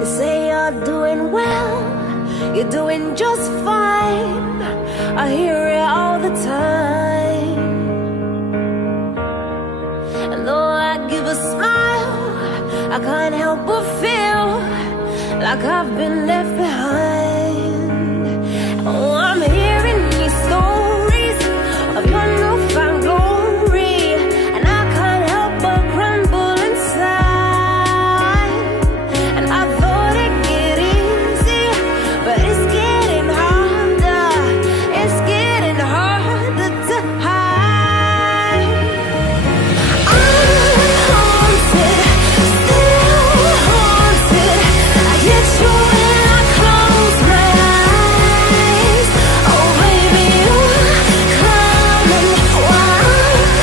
They say you're doing well, you're doing just fine. I hear it all the time. And though I give a smile, I can't help but feel like I've been left behind. Oh, I'm hearing these stories of your newfound glory, and I can't help but crumble inside. And I thought it'd get easy, but it's getting harder. It's getting harder to hide. I'm haunted, still haunted. I get you when I close my eyes. Oh baby, you coming while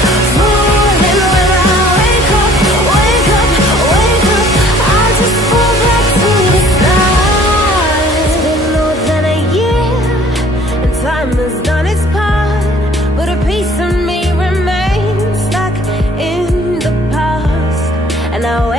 I'm falling. When I wake up, wake up, wake up, I just fall back to the start. It's been more than a year, and time has done its part, but a piece of me remains stuck in the past. And now